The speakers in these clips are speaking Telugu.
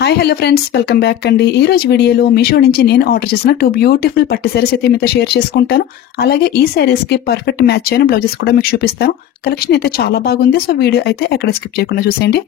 Hi hello friends, welcome back అండి. ఈ రోజు వీడియోలో మీషో నుంచి నేను ఆర్డర్ చేసిన 2 బ్యూటిఫుల్ పట్టు సారీస్ అయితే మీతో షేర్ చేసుకుంటాను. అలాగే ఈ సారీస్ కి పర్ఫెక్ట్ మ్యాచ్ అయిన బ్లౌజెస్ కూడా మీకు చూపిస్తాను. కలెక్షన్ అయితే చాలా బాగుంది. సో వీడియో అయితే ఎక్కడ స్కిప్ చేయకుండా చూసేయండి.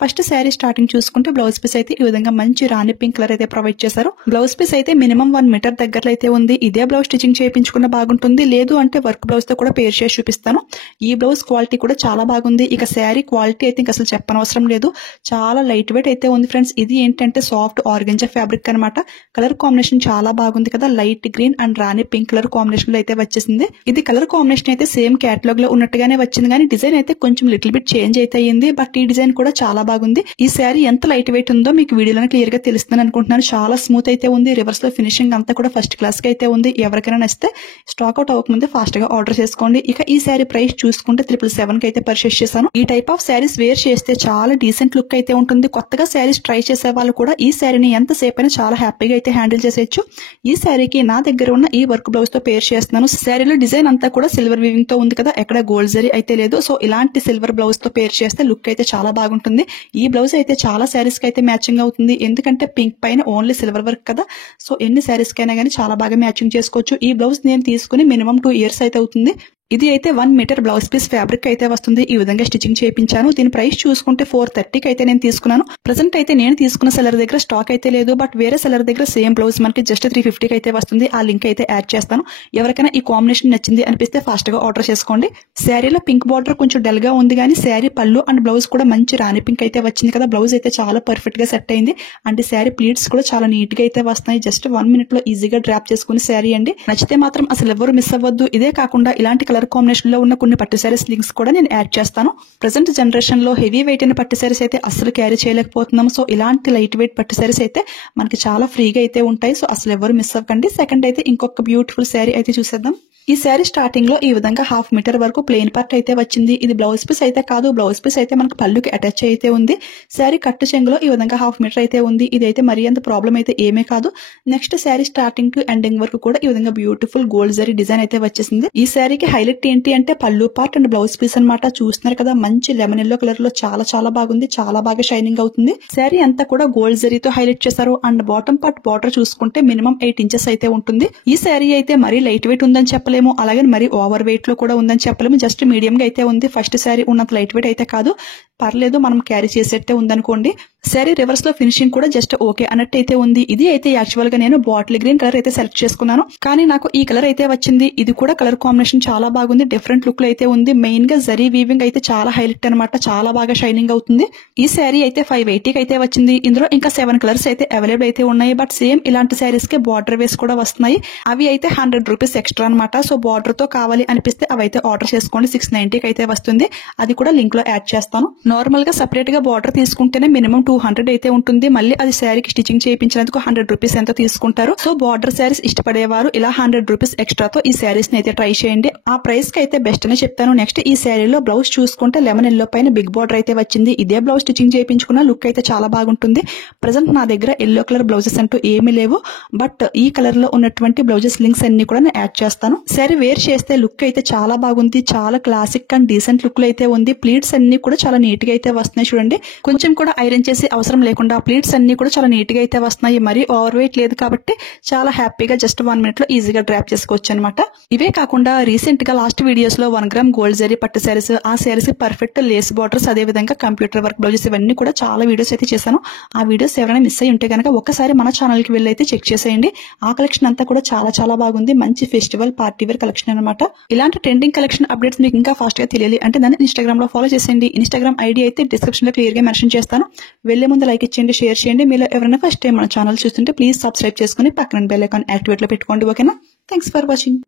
ఫస్ట్ సారీ స్టార్టింగ్ చూసుకుంటే బ్లౌజ్ పీస్ అయితే ఈ విధంగా మంచి రాణి పింక్ కలర్ అయితే ప్రొవైడ్ చేశారు. బ్లౌజ్ పీస్ అయితే మినిమం 1 మీటర్ దగ్గరలో అయితే ఉంది. ఇదే బ్లౌజ్ స్టిచింగ్ చేయించుకున్న బాగుంటుంది, లేదు అంటే వర్క్ బ్లౌజ్ తో కూడా పేర్ చేసి చూపిస్తాను. ఈ బ్లౌజ్ క్వాలిటీ కూడా చాలా బాగుంది. ఇక శారీ క్వాలిటీ అయితే అసలు చెప్పనవసరం లేదు, చాలా లైట్ వెయిట్ అయితే ఉంది ఫ్రెండ్స్. ఇది ఏంటంటే సాఫ్ట్ ఆర్గంజా ఫ్యాబ్రిక్ అన్నమాట. కలర్ కాంబినేషన్ చాలా బాగుంది కదా, light green and Rani pink colour combination లో అయితే వచ్చేసింది. ఇది కలర్ కాంబినేషన్ అయితే సేమ్ కేటలాగ్ లో ఉన్నట్టుగానే వచ్చింది, కానీ డిజైన్ అయితే కొంచెం లిటిల్ బిట్ చేంజ్ అయితే అయ్యింది. బట్ ఈ డిజైన్ కూడా చాలా బాగుంది. ఈ శారీ ఎంత లైట్ వెయిట్ ఉందో మీకు వీడియోలో క్లియర్ గా తెలుస్తుంది అనుకుంటున్నాను. చాలా స్మూత్ అయితే ఉంది. రివర్స్ లో ఫినిషింగ్ అంతా కూడా ఫస్ట్ క్లాస్ గా అయితే ఉంది. ఎవరికైనా నచ్చితే స్టాక్ అవుట్ అవ్వకముందే ఫాస్ట్ గా ఆర్డర్ చేసుకోండి. ఇక ఈ శారీ ప్రైస్ చూసుకుంటే 777 కి అయితే పర్చేస్ చేశాను. ఈ టైప్ ఆఫ్ శారీస్ వేర్ చేస్తే చాలా డీసెంట్ లుక్ అయితే ఉంటుంది. కొత్తగా శారీస్ ట్రై చేసే వాళ్ళు కూడా ఈ శారీని ఎంతసేపు అయినా చాలా హ్యాపీగా అయితే హ్యాండిల్ చేసేయచ్చు. ఈ శారీకి నా దగ్గర ఉన్న ఈ వర్క్ బ్లౌజ్ తో పేర్ చేస్తున్నాను. శారీలో డిజైన్ అంతా కూడా సిల్వర్ వీవింగ్ తో ఉంది కదా, ఎక్కడ గోల్డ్ జరీ అయితే లేదు. సో ఇలాంటి సిల్వర్ బ్లౌజ్ తో పేర్ చేస్తే లుక్ అయితే చాలా బాగుంటుంది. ఈ బ్లౌజ్ అయితే చాలా శారీస్ కి అయితే మ్యాచింగ్ అవుతుంది, ఎందుకంటే పింక్ పైన ఓన్లీ సిల్వర్ వర్క్ కదా. సో ఎన్ని శారీస్ కైనా కానీ చాలా బాగా మ్యాచింగ్ చేసుకోవచ్చు. ఈ బ్లౌజ్ నేను తీసుకుని మినిమం 2 ఇయర్స్ అయితే అవుతుంది. ఇది అయితే 1 మీటర్ బ్లౌజ్ పీస్ ఫ్యాబ్రిక్ అయితే వస్తుంది. ఈ విధంగా స్టిచింగ్ చేయించాను. దీని ప్రైస్ చూసుకుంటే 430కి అయితే నేను తీసుకున్నాను. ప్రెసెంట్ అయితే నేను తీసుకున్న సెల్లర్ దగ్గర స్టాక్ అయితే లేదు, బట్ వేరే సెల్లర్ దగ్గర సేమ్ బ్లౌజ్ మనకి జస్ట్ 350కి అయితే వస్తుంది. ఆ లింక్ అయితే యాడ్ చేస్తాను. ఎవరికైనా ఈ కాంబినేషన్ నచ్చింది అనిపిస్తే ఫాస్ట్ గా ఆర్డర్ చేసుకోండి. శారీలో పింక్ బార్డర్ కొంచెం డల్ గా ఉంది, కానీ శారీ పళ్ళు అండ్ బ్లౌజ్ కూడా మంచి రాణి పింక్ అయితే వచ్చింది కదా. బ్లౌజ్ అయితే చాలా పర్ఫెక్ట్ గా సెట్ అయింది. అండ్ శారీ ప్లీట్స్ కూడా చాలా నీట్ గా అయితే వస్తున్నాయి. జస్ట్ 1 మినిట్ లో ఈజీగా డ్రాప్ చేసుకుని శారీ అండి. నచ్చితే మాత్రం అసలు ఎవరు మిస్ అవ్వద్దు. ఇదే కాకుండా ఇలాంటి కలర్ కాంబినేషన్ లో ఉన్న కొన్ని పట్టు సారీస్ లింక్స్ కూడా నేను యాడ్ చేస్తాను. ప్రెసెంట్ జనరేషన్ లో హెవీ వెయిట్ అయిన పట్టు సారీస్ అయితే అసలు క్యారీ చేయలేకపోతున్నాం. సో ఇలాంటి లైట్ వెయిట్ పట్టు సారీస్ అయితే మనకి చాలా ఫ్రీగా అయితే ఉంటాయి. సో అసలు ఎవరు మిస్ అవ్వకండి. సెకండ్ అయితే ఇంకొక బ్యూటిఫుల్ శారీ అయితే చూసేద్దాం. ఈ శారీ స్టార్టింగ్ లో ఈ విధంగా 1/2 మీటర్ వరకు ప్లెయిన్ పార్ట్ అయితే వచ్చింది. ఇది బ్లౌజ్ పీస్ అయితే కాదు, బ్లౌజ్ పీస్ అయితే మనకు పళ్ళుకి అటాచ్ అయితే ఉంది. శారీ కట్టు చెంగులో ఈ విధంగా 1/2 మీటర్ అయితే ఉంది. ఇదైతే మరీ అంత ప్రాబ్లం అయితే ఏమీ కాదు. Next sari starting to ending వరకు కూడా ఈ విధంగా బ్యూటిఫుల్ గోల్డ్ జరీ డిజైన్ అయితే వచ్చేసింది. ఈ శారీకి హైలైట్ ఏంటి అంటే పళ్ళు పార్ట్ అండ్ బ్లౌజ్ పీస్ అన్నమాట. చూస్తున్నారు కదా, మంచి లెమన్ ఎల్లో కలర్ లో చాలా బాగుంది. చాలా బాగా షైనింగ్ అవుతుంది. శారీ అంతా కూడా గోల్డ్ జరీతో హైలైట్ చేశారు. అండ్ బాటమ్ పార్ట్ బార్డర్ చూసుకుంటే మినిమం 8 ఇంచెస్ అయితే ఉంటుంది. ఈ శారీ అయితే మరీ లైట్ వెయిట్ ఉందని చెప్పలేము, అలాగే మరి ఓవర్ వెయిట్ లో కూడా ఉందని చెప్పలేము. జస్ట్ మీడియం గా అయితే ఉంది. ఫస్ట్ శారీ ఉన్నంత లైట్ వెయిట్ అయితే కాదు, పర్లేదు, మనం క్యారీ చేసేట్టే ఉందనుకోండి. శారీ రివర్స్ లో ఫినిషింగ్ కూడా జస్ట్ ఓకే అన్నట్టు అయితే ఉంది. ఇది అయితే యాక్చువల్ గా నేను బాటిల్ గ్రీన్ కలర్ అయితే సెలెక్ట్ చేసుకున్నాను, కానీ నాకు ఈ కలర్ అయితే వచ్చింది. ఇది కూడా కలర్ కాంబినేషన్ చాలా బాగుంది, డిఫరెంట్ లుక్ లో అయితే ఉంది. మెయిన్ గా జరీ వీవింగ్ అయితే చాలా హైలైట్ అనమాట. చాలా బాగా షైనింగ్ అవుతుంది. ఈ శారీ అయితే 580కి అయితే వచ్చింది. ఇందులో ఇంకా 7 కలర్స్ అయితే అవైలబుల్ అయితే ఉన్నాయి. బట్ సేమ్ ఇలాంటి శారీస్ కి బార్డర్ వేస్ కూడా వస్తున్నాయి. అవి అయితే 100 రూపీస్ ఎక్స్ట్రా అనమాట. సో బార్డర్ తో కావాలి అనిపిస్తే అవి అయితే ఆర్డర్ చేసుకోండి. 690కి అయితే వస్తుంది. అది కూడా లింక్ లో యాడ్ చేస్తాను. నార్మల్ గా సెపరేట్ గా బార్డర్ తీసుకుంటేనే మినిమం 200 అయితే ఉంటుంది. మళ్ళీ అది శారీకి స్టిచింగ్ చేయించినందుకు 100 రూపీస్ ఎంతో తీసుకుంటారు. సో బార్డర్ శారీస్ ఇష్టపడేవారు ఇలా 100 రూపీస్ ఎక్స్ట్రాతో ఈ శారీస్ ని అయితే ట్రై చేయండి. ఆ ప్రైస్ కి అయితే బెస్ట్ అనే చెప్తాను. నెక్స్ట్ ఈ శారీలో బ్లౌజ్ చూసుకుంటే లెమన్ ఎల్లో పైన బిగ్ బార్డర్ అయితే వచ్చింది. ఇదే బ్లౌజ్ స్టిచింగ్ చేయించుకున్న లుక్ అయితే చాలా బాగుంటుంది. ప్రెసెంట్ నా దగ్గర ఎల్లో కలర్ బ్లౌజెస్ అంటూ ఏమీ లేవు, బట్ ఈ కలర్ లో ఉన్నటువంటి బ్లౌజెస్ లింక్స్ అన్ని కూడా నేను యాడ్ చేస్తాను. శారీ వేర్ చేస్తే లుక్ అయితే చాలా బాగుంది. చాలా క్లాసిక్ అండ్ డీసెంట్ లుక్ లో అయితే ఉంది. ప్లీట్స్ అన్ని కూడా చాలా నీట్ గా అయితే వస్తున్నాయి. చూడండి, కొంచెం కూడా ఐరన్ చేసి అవసరం లేకుండా ప్లీట్స్ అన్ని కూడా చాలా నీట్ గా అయితే వస్తున్నాయి. మరి ఓవర్ వెయిట్ లేదు కాబట్టి చాలా హ్యాపీగా జస్ట్ 1 మినిట్ లో ఈజీగా డ్రాప్ చేసుకోవచ్చు అనమాట. ఇవే కాకుండా రీసెంట్ గా లాస్ట్ వీడియోస్ లో 1 గ్రామ్ గోల్డ్ జరీ పట్టు శారీస్, ఆ శారీస్ పర్ఫెక్ట్ లేస్ బార్డర్స్, అదే విధంగా కంప్యూటర్ వర్క్ బ్లౌజెస్, ఇవన్నీ కూడా చాలా వీడియోస్ అయితే చేశాను. ఆ వీడియోస్ ఎవరైనా మిస్ అయ్యి ఉంటే కనుక ఒకసారి మన ఛానల్ కి వెళ్ళి అయితే చెక్ చేసేయండి. ఆ కలెక్షన్ అంతా కూడా చాలా బాగుంది. మంచి ఫెస్టివల్ పార్టీ వేర్ కలెక్షన్ అనమాట. ఇలాంటి ట్రెండింగ్ కలెక్షన్ అప్డేట్స్ మీకు ఇంకా ఫాస్ట్ గా తెలియాలి అంటే నన్ను ఇన్స్టాగ్రామ్ లో ఫాలో చేసేయండి. ఇన్స్టాగ్రామ్ ఐడి అయితే డిస్క్రిప్షన్ లో క్లియర్ గా మెన్షన్ చేస్తాను. వెళ్లే ముందు లైక్ ఇచ్చేయండి, షేర్ చేయండి. మీలో ఎవరైనా ఫస్ట్ టైం మన ఛానల్ చూస్తుంటే ప్లీజ్ సబ్స్క్రైబ్ చేసుకుని పక్కన బెల్ ఐకాన్ యాక్టివేట్ లో పెట్టుకోండి. ఓకేనా? Thanks for watching.